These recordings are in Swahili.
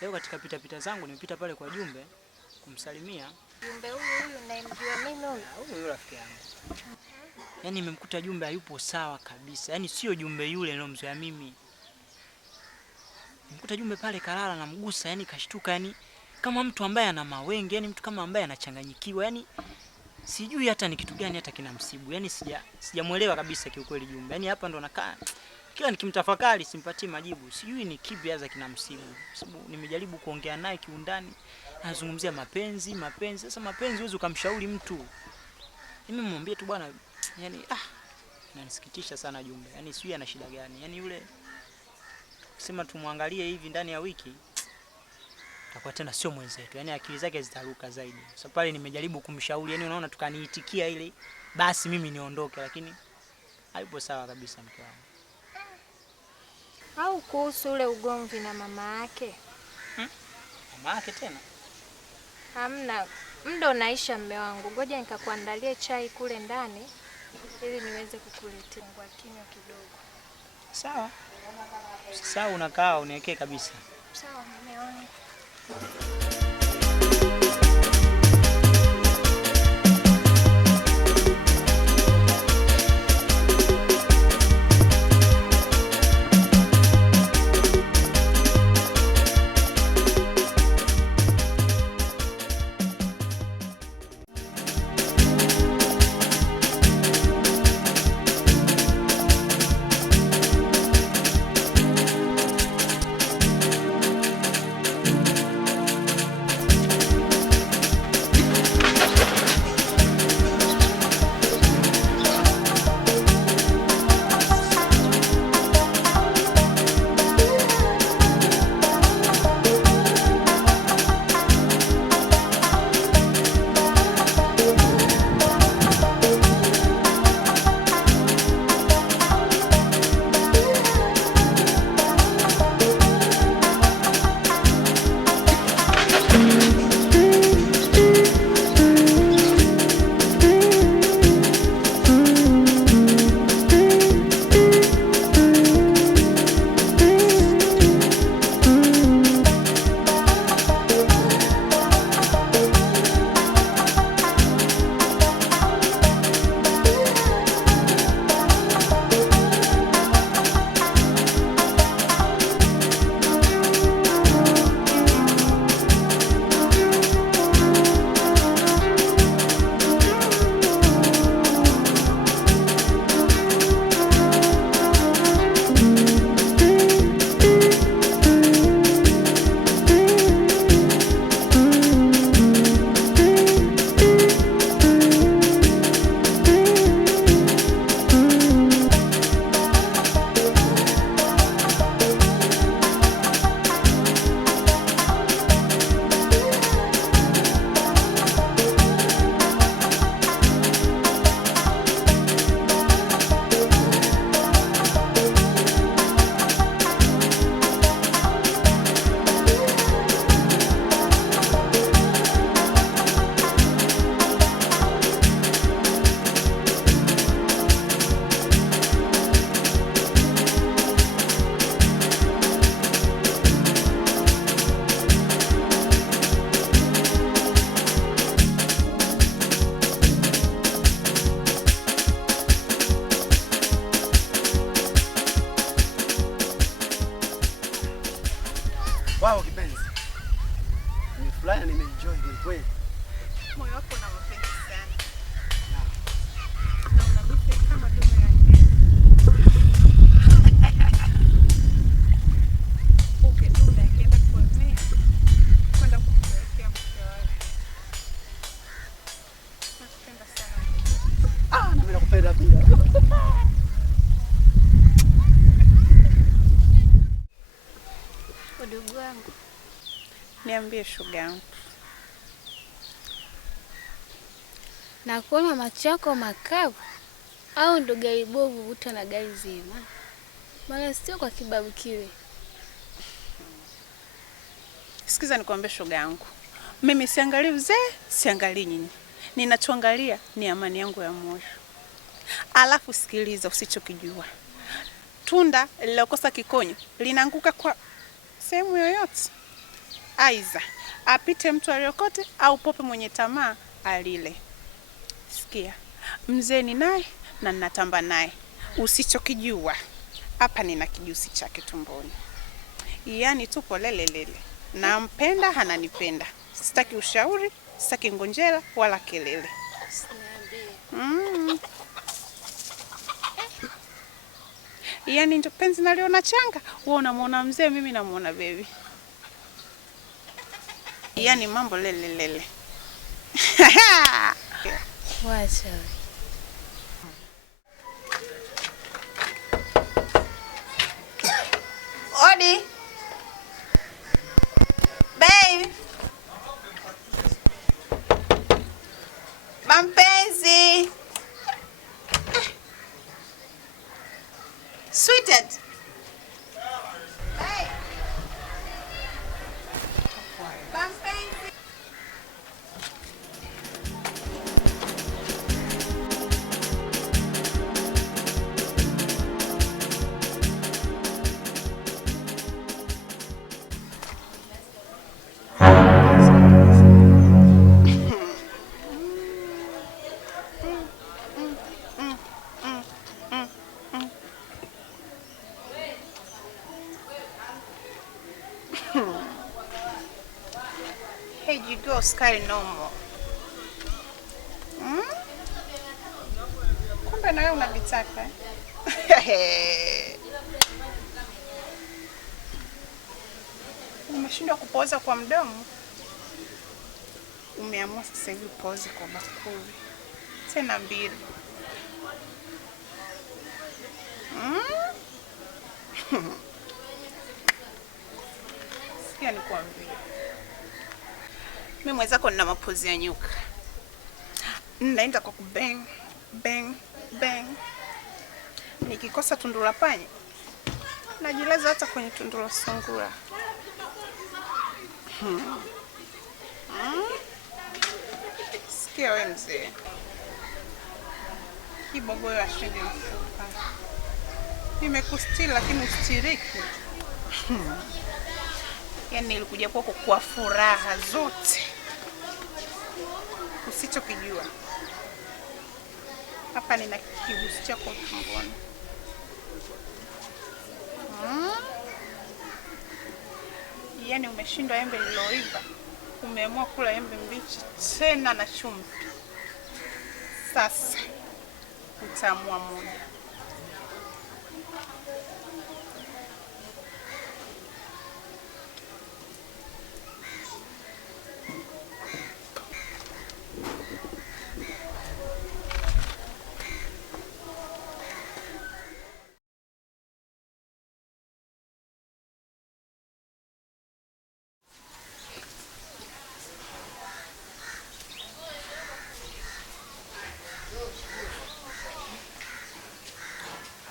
Leo katika pita zangu nimepita pale kwa Jumbe kumsalimia. Jumbe huyu naimjua mimi huyu. Huyu rafiki yangu. Yaani nimemkuta Jumbe hayupo sawa kabisa. Yaani sio Jumbe yule ninomzoea mimi. Nimekuta Jumbe pale kalala na mgusa, yani kashtuka, yani kama mtu ambaye ana mawenge, yani mtu kama ambaye anachanganyikiwa, yani sijui hata ni kitu gani hata kinamsibu. Yani sijamuelewa kabisa kiukweli Jumbe. Yani hapa ndo nakaa kila nikimtafakari simpatii majibu. Sijui ni kipi hasa kinamsibu. Sababu nimejaribu kuongea naye kiundani, anazungumzia mapenzi. Sasa mapenzi huwezi ukamshauri mtu. Mimi nimwambie tu bwana, yani inanisikitisha sana Jumbe. Yani sijui ana shida gani. Yani yule sema tumwangalie hivi ndani ya wiki takuwa tena sio mwenzetu. Yani akili zake zitaruka zaidi. Sasa pale nimejaribu kumshauri, yani unaona tukaniitikia ile basi mimi niondoke, lakini haipo sawa kabisa mke wangu. Au kuhusu ule ugomvi na mama yake? Mama yake tena? Hamna. Muda unaisha mme wangu. Ngoja nikakuandalie chai kule ndani ili niweze kukuletea kwa kinywa kidogo. Sawa. Sawa, unakaa uniwekee kabisa. Sawa mme wangu. Wao kipenzi. Nimefurahi na nimeenjoy kweli. Moyo wako una mapenzi sana. Na unanipenda kama dume yake. Okay, dume akienda kuomea kwenda kumpelekea mke wake. Nakupenda sana. Na mimi nakupenda pia. Udugu wangu. Niambie shoga yangu. Na kuona macho yako makavu au ndo gari bovu vuta na gari zima? Maana sio kwa kibabu kile. Sikiza nikwambie shoga yangu. Mimi siangalii uzee, siangalii nyinyi. Ninachoangalia ni amani yangu ya moyo. Alafu sikiliza usichokijua. Tunda lilokosa kikonyo linaanguka kwa sehemu yoyote. Aiza apite mtu aliokote au pope mwenye tamaa alile. Sikia, mzee ni naye na ninatamba naye. Usichokijua, hapa nina kijusi chake tumboni. Yaani tupo lele. Nampenda, ananipenda. Sitaki ushauri, sitaki ngonjera wala kelele. Yaani ndio penzi naliona changa, wewe unamuona mzee, mimi namuona baby. Yaani mambo lele. Wacha. Odi. Babe. Mampenzi. Sweetheart. Babe. Mampenzi. Hey, you go, Sky no more. Kumbe na wewe unavitaka Umeshindwa kupoza kwa mdomo. Umeamua sasa hivi upoze kwa bakuli. Tena mbili. Sikia nikwambie. Mimi mwenzako nina mapozi ya nyuka. Naenda kwa kubang bang. Nikikosa tundu la panya, najilaza hata kwenye tundu la sungura. Sikia wewe mzee. Kibogo ya shindi mfupa. Nimekustiri lakini ustiriki. Yaani nilikuja kwako kwa furaha zote. Usichokijua, hapa nina kibusi chako tumboni. Yaani umeshindwa embe liloiva, umeamua kula embe mbichi tena na chumvi. Sasa utaamua muda.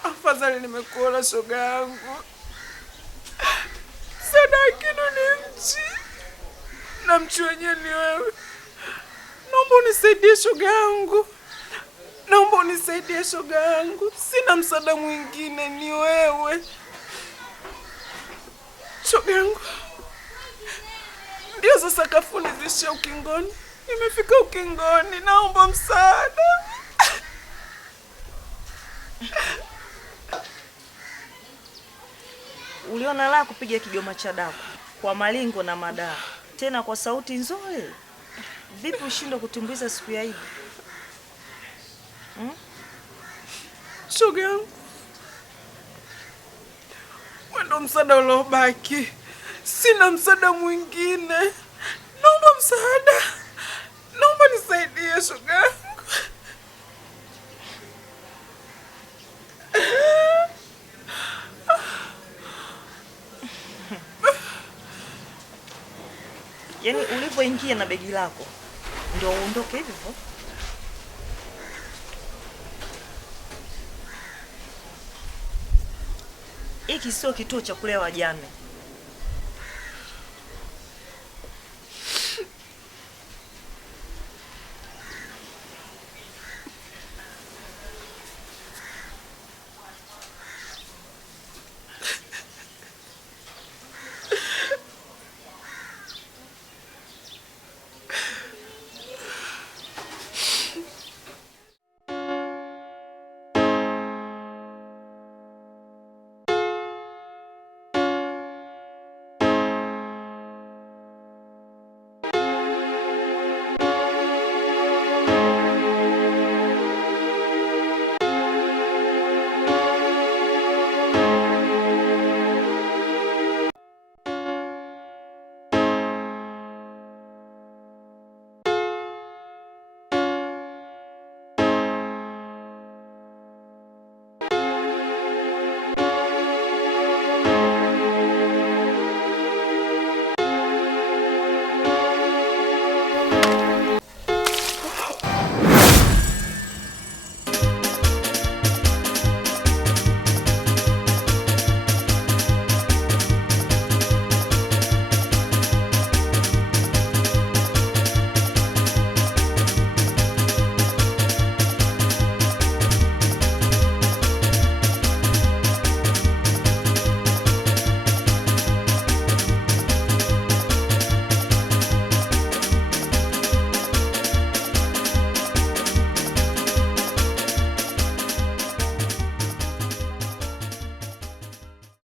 Afadhali nimekuona shoga yangu. Sana kinu ni mchi. Na mchi wenyewe ni wewe. Naomba unisaidie shoga yangu. Naomba unisaidie shoga yangu. Sina msaada mwingine, ni wewe. Shoga yangu. Ndio sasa sakafuni zishia ukingoni. Nimefika ukingoni, naomba msaada. Uliona la kupiga kigoma cha daku kwa malingo na madaa, tena kwa sauti nzuri. Vipi ushindwe kutumbuiza siku ya Idi? Shoga yangu, wendo msaada uliobaki. Sina msaada mwingine. Naomba msaada. Naomba nisaidie shoga yangu. Yaani ulipoingia na begi lako ndio uondoke hivyo? Hiki sio kituo cha kulea wajane.